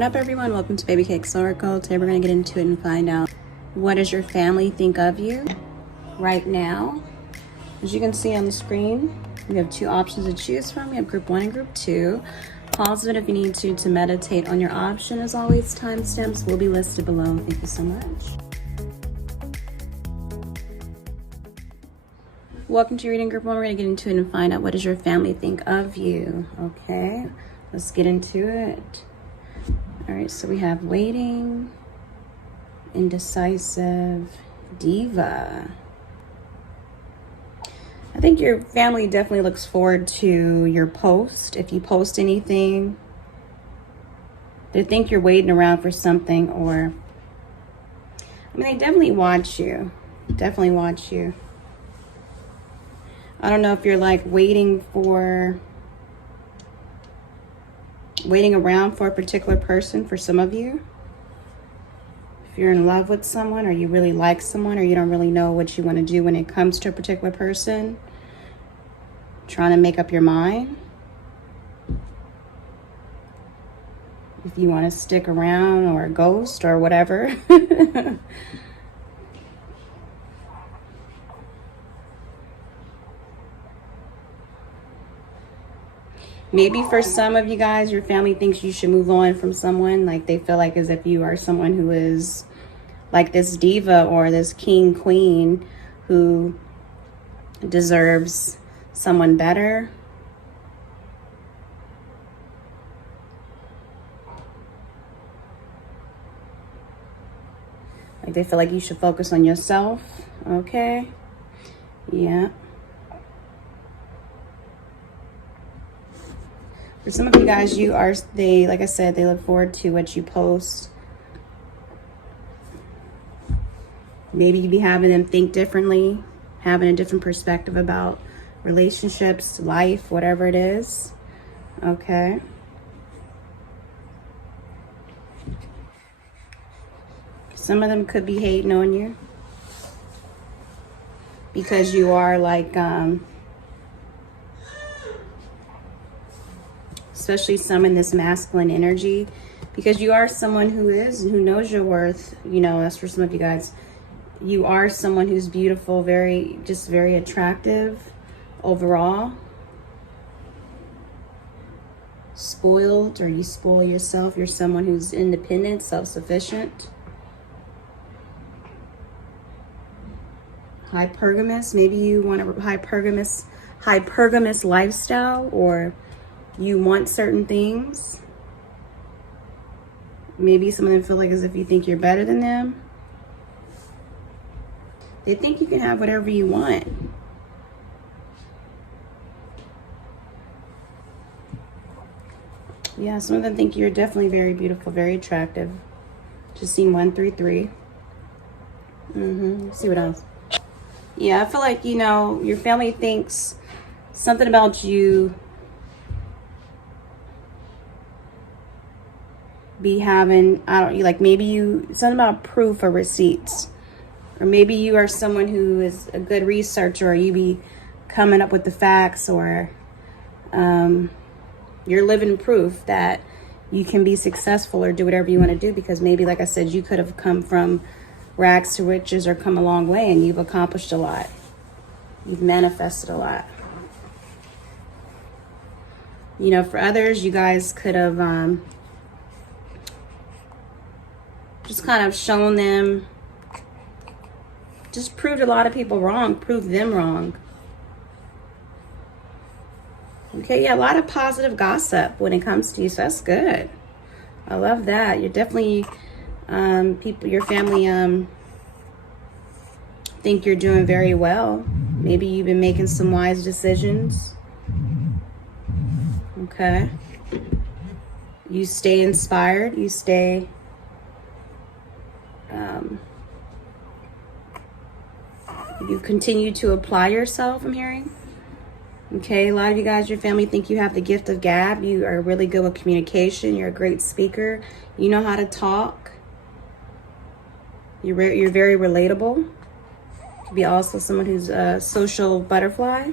What up, everyone? Welcome to Babycakes Oracle. Today we're going to get into it and find out, what does your family think of you right now? As you can see on the screen, we have two options to choose from. We have group 1 and group 2. Pause it if you need to meditate on your option. As always, timestamps will be listed below. Thank you so much. Welcome to reading group 1. We're going to get into it and find out, what does your family think of you? Okay, let's get into it. All right, so we have waiting, indecisive, diva. I think your family definitely looks forward to your post. If you post anything, they think you're waiting around for something, or I mean, they definitely watch you. Definitely watch you. I don't know if you're like waiting around for a particular person. For some of you, if you're in love with someone, or you really like someone, or you don't really know what you want to do when it comes to a particular person, trying to make up your mind if you want to stick around, or a ghost, or whatever. Maybe for some of you guys, your family thinks you should move on from someone. Like, they feel like as if you are someone who is like this diva or this king, queen who deserves someone better. Like, they feel like you should focus on yourself. Okay. Yeah. For some of you guys, like I said, they look forward to what you post. Maybe you be having them think differently, having a different perspective about relationships, life, whatever it is. Okay. Some of them could be hating on you because you are like, especially some in this masculine energy, because you are someone who knows your worth. You know, that's for some of you guys. You are someone who's beautiful, very attractive overall. Spoiled, or you spoil yourself. You're someone who's independent, self-sufficient. Hypergamous. Maybe you want a hypergamous lifestyle, or you want certain things. Maybe some of them feel like as if you think you're better than them. They think you can have whatever you want. Yeah, some of them think you're definitely very beautiful, very attractive. Just seen 1 through 3. Let's see what else. Yeah, I feel like, you know, your family thinks something about you be having, like maybe something about proof or receipts, or maybe you are someone who is a good researcher, or you be coming up with the facts, or you're living proof that you can be successful or do whatever you want to do, because maybe, like I said, you could have come from rags to riches or come a long way, and you've accomplished a lot. You've manifested a lot. You know, for others, you guys could have just kind of shown them, just proved a lot of people wrong, proved them wrong. Okay, yeah, a lot of positive gossip when it comes to you, so that's good. I love that. You're definitely, your family think you're doing very well. Maybe you've been making some wise decisions. Okay. You stay inspired, you stay you continue to apply yourself, I'm hearing. Okay, a lot of you guys, your family think you have the gift of gab. You are really good with communication. You're a great speaker. You know how to talk. You're very relatable. You could be also someone who's a social butterfly,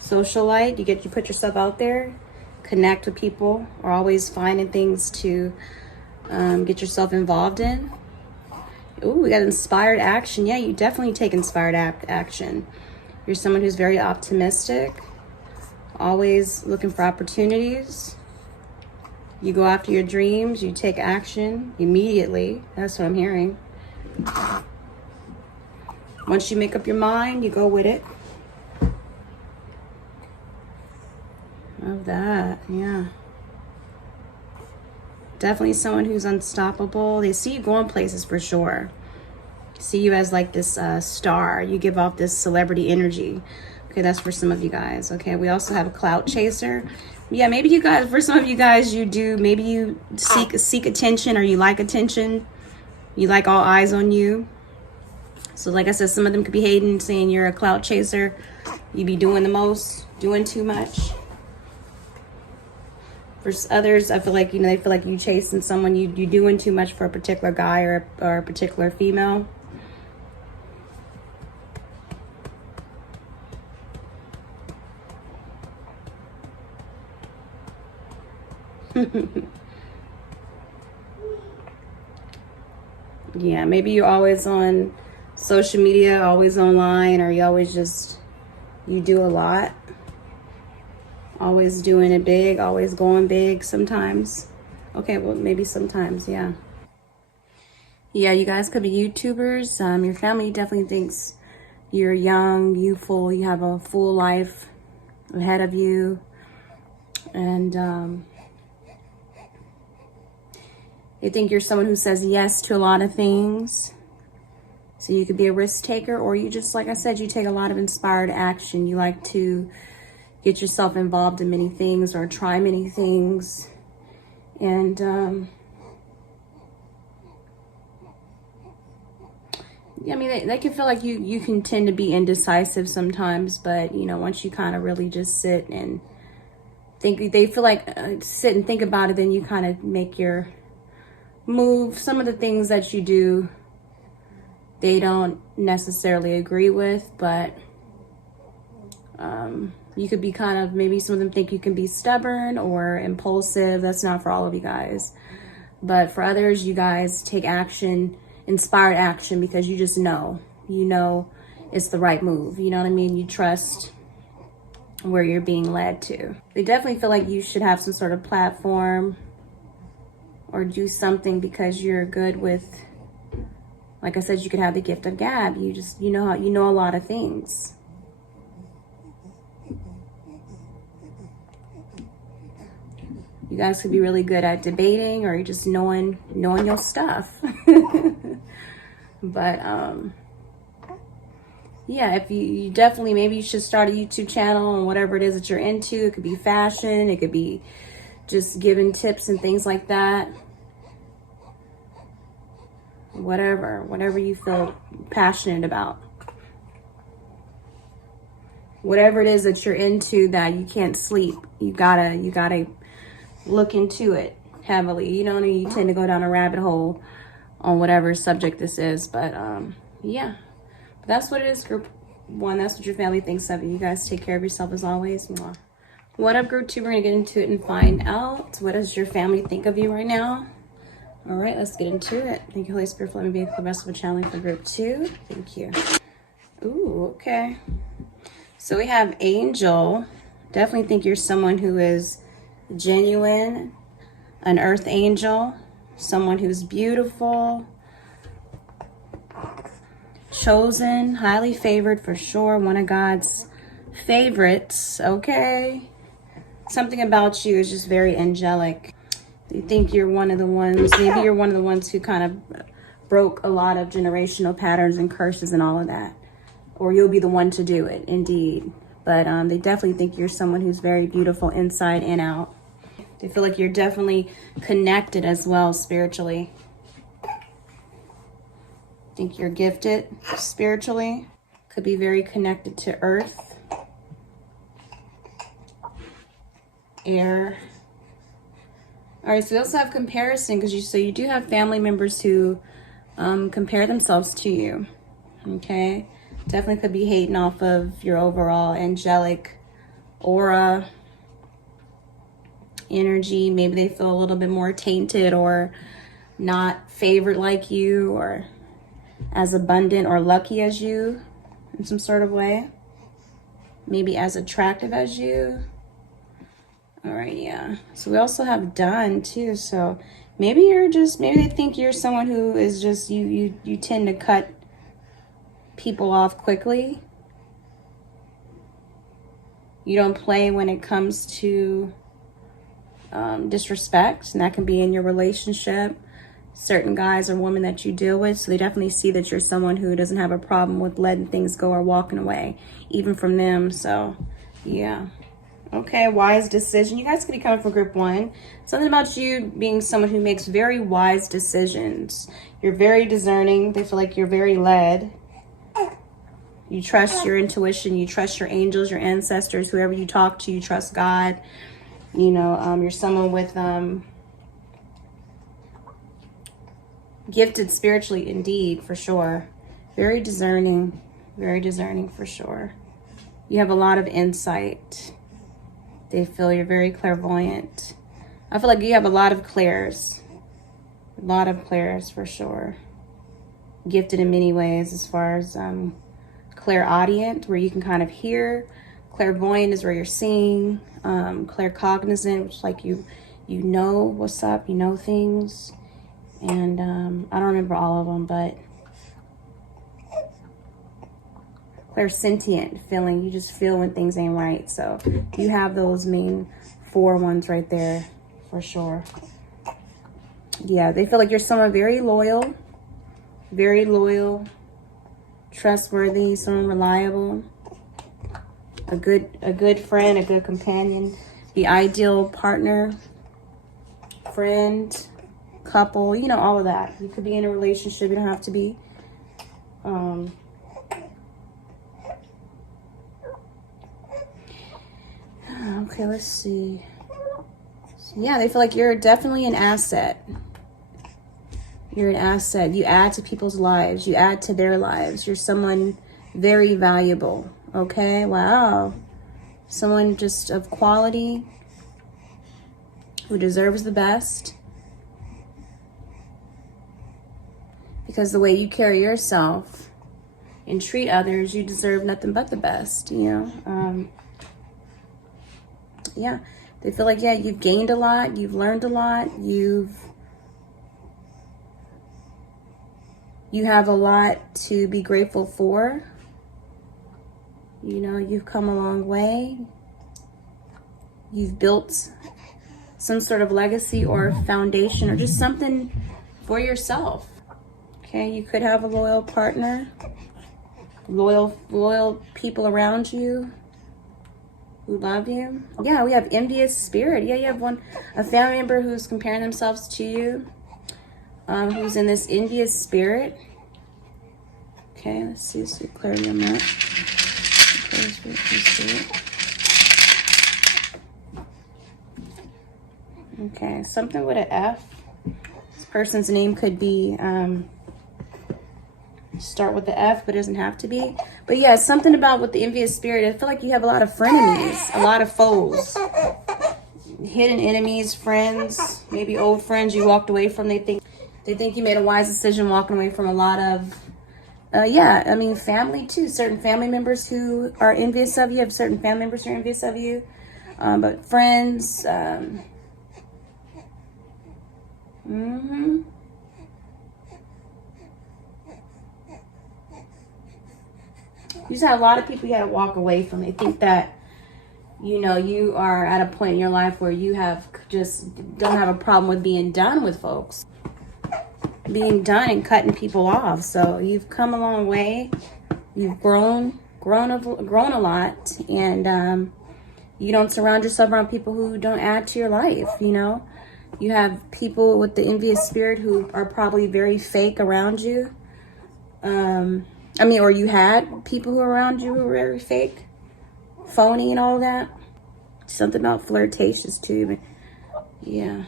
socialite. You put yourself out there. connect with people, or always finding things to get yourself involved in. Ooh, we got inspired action. Yeah, you definitely take inspired action. You're someone who's very optimistic, always looking for opportunities. You go after your dreams, you take action immediately. That's what I'm hearing. Once you make up your mind, you go with it. Love that, yeah. Definitely someone who's unstoppable. They see you going places for sure. See you as like this star. You give off this celebrity energy. Okay, that's for some of you guys. Okay, we also have a clout chaser. Yeah, maybe you guys, for some of you guys, you do, maybe you seek attention, or you like attention. You like all eyes on you. So like I said, some of them could be hating, saying you're a clout chaser. You be doing the most, doing too much. For others, I feel like, they feel like you chasing someone, you doing too much for a particular guy or a particular female. Yeah, maybe you're always on social media, always online, or you always you do a lot. Always doing it big, always going big sometimes. Okay, well, maybe sometimes, yeah. Yeah, you guys could be YouTubers. Your family definitely thinks you're young, youthful, you have a full life ahead of you. And they think you're someone who says yes to a lot of things. So you could be a risk taker, or you just, like I said, you take a lot of inspired action. You like to get yourself involved in many things, or try many things. And yeah, I mean, they can feel like you can tend to be indecisive sometimes, but once you kind of really just sit and think, they feel like sit and think about it, then you kind of make your move. Some of the things that you do, they don't necessarily agree with, but you could be kind of, maybe some of them think you can be stubborn or impulsive. That's not for all of you guys. But for others, you guys take action, inspired action, because you just know it's the right move. You know what I mean? You trust where you're being led to. They definitely feel like you should have some sort of platform or do something, because you're good with, like I said, you could have the gift of gab. You just, you know a lot of things. You guys could be really good at debating, or just knowing your stuff. But yeah, if you definitely, maybe you should start a YouTube channel on whatever it is that you're into. It could be fashion, it could be just giving tips and things like that. Whatever you feel passionate about. Whatever it is that you're into that you can't sleep, you gotta look into it heavily. You tend to go down a rabbit hole on whatever subject this is. But yeah, that's what it is, group one. That's what your family thinks of you. You guys take care of yourself as always. What up, group two? We're gonna get into it and find out, what does your family think of you right now? All right, let's get into it. Thank you, Holy Spirit, for letting me be the rest of the channel for group two. Thank you. Ooh, okay. So we have Angel. Definitely think you're someone who is genuine, an earth angel, someone who's beautiful, chosen, highly favored for sure, one of God's favorites. Okay, something about you is just very angelic. You think you're one of the ones, maybe you're one of the ones who kind of broke a lot of generational patterns and curses and all of that, or you'll be the one to do it, indeed. But they definitely think you're someone who's very beautiful inside and out. They feel like you're definitely connected as well spiritually. Think you're gifted spiritually. Could be very connected to earth, air. All right, so we also have comparison, because you do have family members who compare themselves to you. Okay, definitely could be hating off of your overall angelic aura. energy. Maybe they feel a little bit more tainted or not favored like you, or as abundant or lucky as you in some sort of way. Maybe as attractive as you. All right, yeah. So we also have done too. So maybe maybe they think you're someone who is just, you tend to cut people off quickly. You don't play when it comes to disrespect, and that can be in your relationship, certain guys or women that you deal with. So they definitely see that you're someone who doesn't have a problem with letting things go or walking away, even from them. So yeah. Okay, wise decision. You guys could be coming from group 1. Something about you being someone who makes very wise decisions. You're very discerning. They feel like you're very led. You trust your intuition. You trust your angels, your ancestors, whoever you talk to. You trust God. You know, you're someone with gifted spiritually, indeed, for sure. Very discerning for sure. You have a lot of insight. They feel you're very clairvoyant. I feel like you have a lot of clairs. A lot of clairs for sure. Gifted in many ways, as far as clairaudient, where you can kind of hear. Clairvoyant is where you're seeing. Claircognizant, which is like you know what's up, you know things. And I don't remember all of them, but clairsentient feeling, you just feel when things ain't right. So you have those main 4 ones right there for sure. Yeah, they feel like you're someone very loyal, trustworthy, someone reliable, a good friend, a good companion, the ideal partner, friend, couple, you know, all of that. You could be in a relationship, you don't have to be. Okay, let's see. Yeah, they feel like you're definitely an asset. You're an asset. You add to people's lives. You add to their lives. You're someone very valuable. Okay, wow. Someone just of quality, who deserves the best. Because the way you carry yourself and treat others, you deserve nothing but the best, you know. Yeah, they feel like, yeah, you've gained a lot, you've learned a lot, you have a lot to be grateful for. You know, you've come a long way. You've built some sort of legacy or foundation or just something for yourself. Okay, you could have a loyal partner, loyal people around you who love you. Yeah, we have envious spirit. Yeah, you have a family member who's comparing themselves to you, who's in this envious spirit. Okay, let's see clarity on that. Okay, something with an F. This person's name could be start with the F, but it doesn't have to be. But yeah, something about with the envious spirit, I feel like you have a lot of frenemies, a lot of foes, hidden enemies, friends, maybe old friends you walked away from. They think you made a wise decision walking away from a lot of yeah, I mean, family too. Certain family members who are envious of you. Have certain family members who are envious of you. But friends, you just have a lot of people you had to walk away from. They think that, you know, you are at a point in your life where you don't have a problem with being done with folks. Being done and cutting people off. So you've come a long way. You've grown a lot. And you don't surround yourself around people who don't add to your life, you know. You have people with the envious spirit who are probably very fake around you. Or you had people who are around you who were very fake, phony and all that. Something about flirtatious too. Yeah.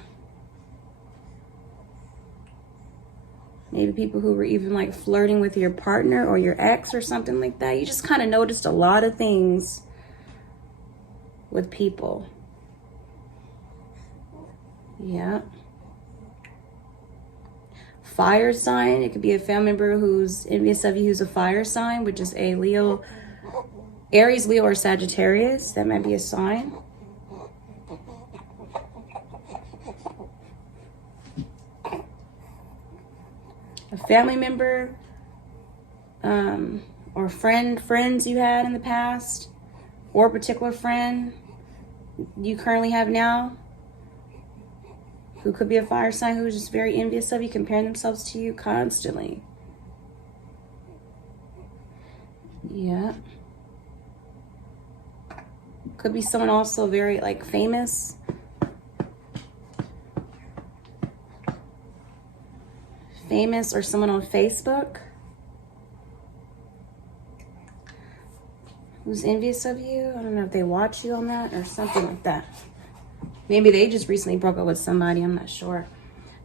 Maybe people who were even like flirting with your partner or your ex or something like that. You just kind of noticed a lot of things with people. Yeah. Fire sign. It could be a family member who's envious of you who's a fire sign, which is a Leo, Aries, Leo, or Sagittarius. That might be a sign. A family member or friends you had in the past, or a particular friend you currently have now, who could be a fire sign, who's just very envious of you, comparing themselves to you constantly. Yeah. Could be someone also very like famous. Famous, or someone on Facebook who's envious of you. I don't know if they watch you on that or something like that. Maybe they just recently broke up with somebody. I'm not sure.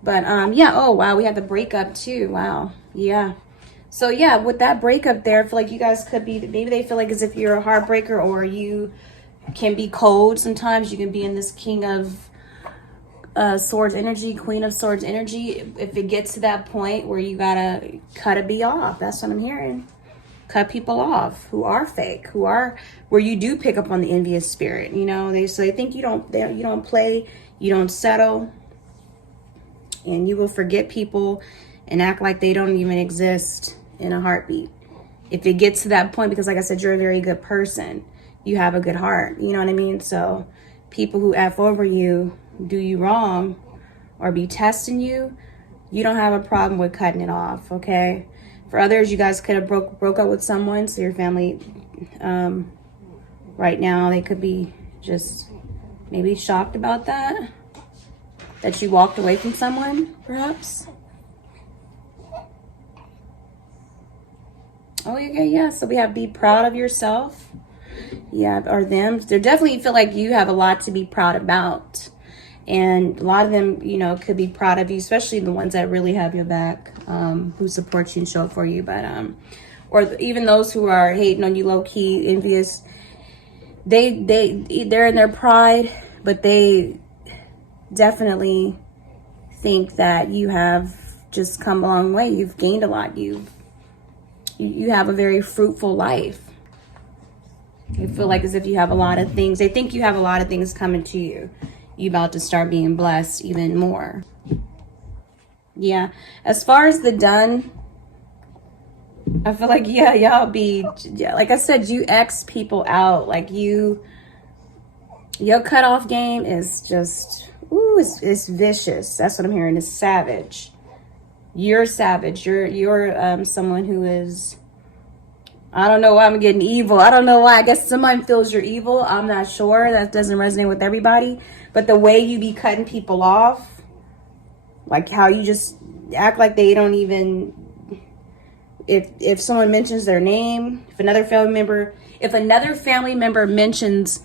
But yeah. Oh, wow. We had the breakup too. Wow. Yeah. So yeah, with that breakup there, I feel like you guys could be, maybe they feel like as if you're a heartbreaker, or you can be cold sometimes. You can be in this King of Swords energy, Queen of Swords energy. If it gets to that point where you gotta cut a bee off, that's what I'm hearing. Cut people off who are fake, who are, where you do pick up on the envious spirit. You know, they think you don't play, you don't settle, and you will forget people and act like they don't even exist in a heartbeat. If it gets to that point, because like I said, you're a very good person. You have a good heart. You know what I mean? So people who F over you, do you wrong, or be testing you, you don't have a problem with cutting it off, okay? For others, you guys could have broke up with someone, so your family right now, they could be just maybe shocked about that you walked away from someone, perhaps. Oh, yeah. So we have be proud of yourself. Yeah, or them. They definitely feel like you have a lot to be proud about. And a lot of them, you know, could be proud of you, especially the ones that really have your back, who support you and show up for you. But, or even those who are hating on you, low key, envious, they're in their pride, but they definitely think that you have just come a long way. You've gained a lot. You have a very fruitful life. They feel like as if you have a lot of things. They think you have a lot of things coming to you. You about to start being blessed even more. Yeah. As far as the done, I feel like, yeah, y'all be, yeah, like I said, you X people out. Like your cutoff game is just, ooh, it's vicious. That's what I'm hearing. It's savage. You're savage. You're someone who is, I don't know why I'm getting evil. I don't know why. I guess someone feels you're evil. I'm not sure. That doesn't resonate with everybody. But the way you be cutting people off, like how you just act like they don't even, if someone mentions their name, if another family member mentions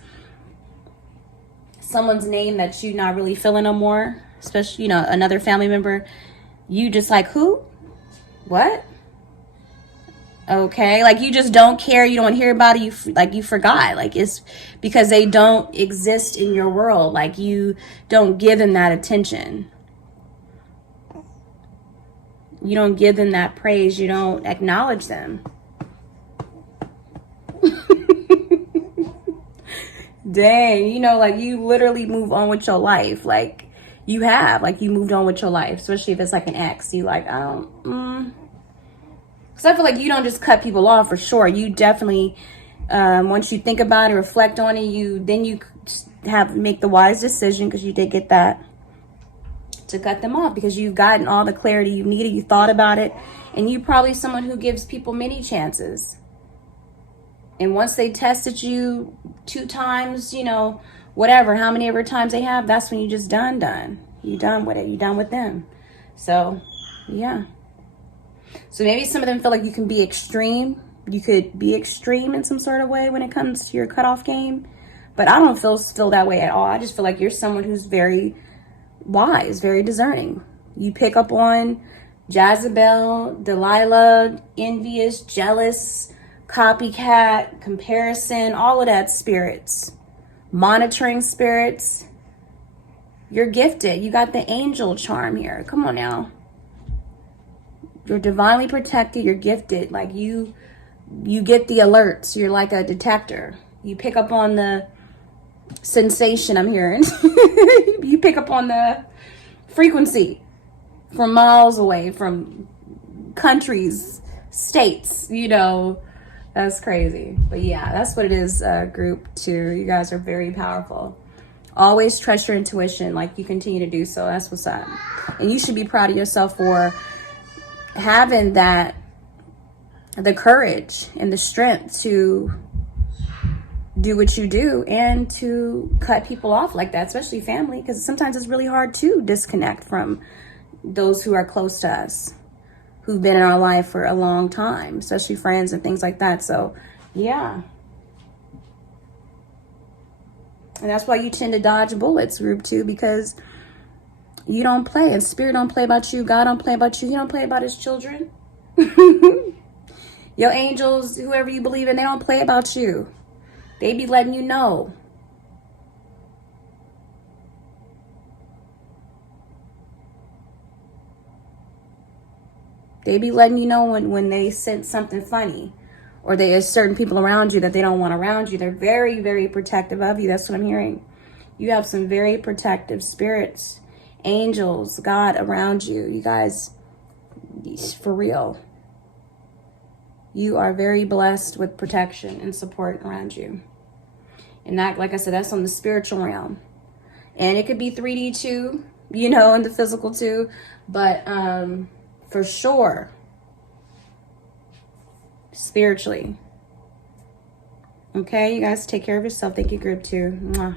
someone's name that you're not really feeling no more, especially, you know, another family member, you just like, who? What? Okay, like you just don't care, you don't hear about it, you forgot, like it's because they don't exist in your world, like you don't give them that attention, you don't give them that praise, you don't acknowledge them. Dang, you know, like you literally move on with your life, like you moved on with your life, especially if it's like an ex, you like, I don't, because I feel like you don't just cut people off for sure. You definitely, once you think about it, reflect on it, you make the wise decision, because you did get that, to cut them off, because you've gotten all the clarity you needed. You thought about it, and you probably someone who gives people many chances. And once they tested you 2 times, you know, whatever, how many ever times they have, that's when you just done. You done with it. You done with them. So, yeah. So maybe some of them feel like you can be extreme. You could be extreme in some sort of way when it comes to your cutoff game. But I don't feel that way at all. I just feel like you're someone who's very wise, very discerning. You pick up on Jezebel, Delilah, envious, jealous, copycat, comparison, all of that spirits. Monitoring spirits. You're gifted. You got the angel charm here. Come on now. You're divinely protected. You're gifted. Like you get the alerts. You're like a detector. You pick up on the sensation I'm hearing. You pick up on the frequency from miles away, from countries, states, you know. That's crazy. But yeah, that's what it is, group 2. You guys are very powerful. Always trust your intuition like you continue to do so. That's what's up. And you should be proud of yourself for having that, the courage and the strength to do what you do and to cut people off like that, especially family, because sometimes it's really hard to disconnect from those who are close to us, who've been in our life for a long time, especially friends and things like that. So yeah. And that's why you tend to dodge bullets, group 2, because you don't play, and spirit don't play about you. God don't play about you. He don't play about his children. Your angels, whoever you believe in, they don't play about you. They be letting you know. They be letting you know when they sense something funny, or there's certain people around you that they don't want around you. They're very, very protective of you. That's what I'm hearing. You have some very protective spirits, angels, God around you. You guys, for real. You are very blessed with protection and support around you. And that, like I said, that's on the spiritual realm. And it could be 3D too, you know, and the physical too. But for sure, spiritually. Okay, you guys take care of yourself. Thank you, group 2. Mwah.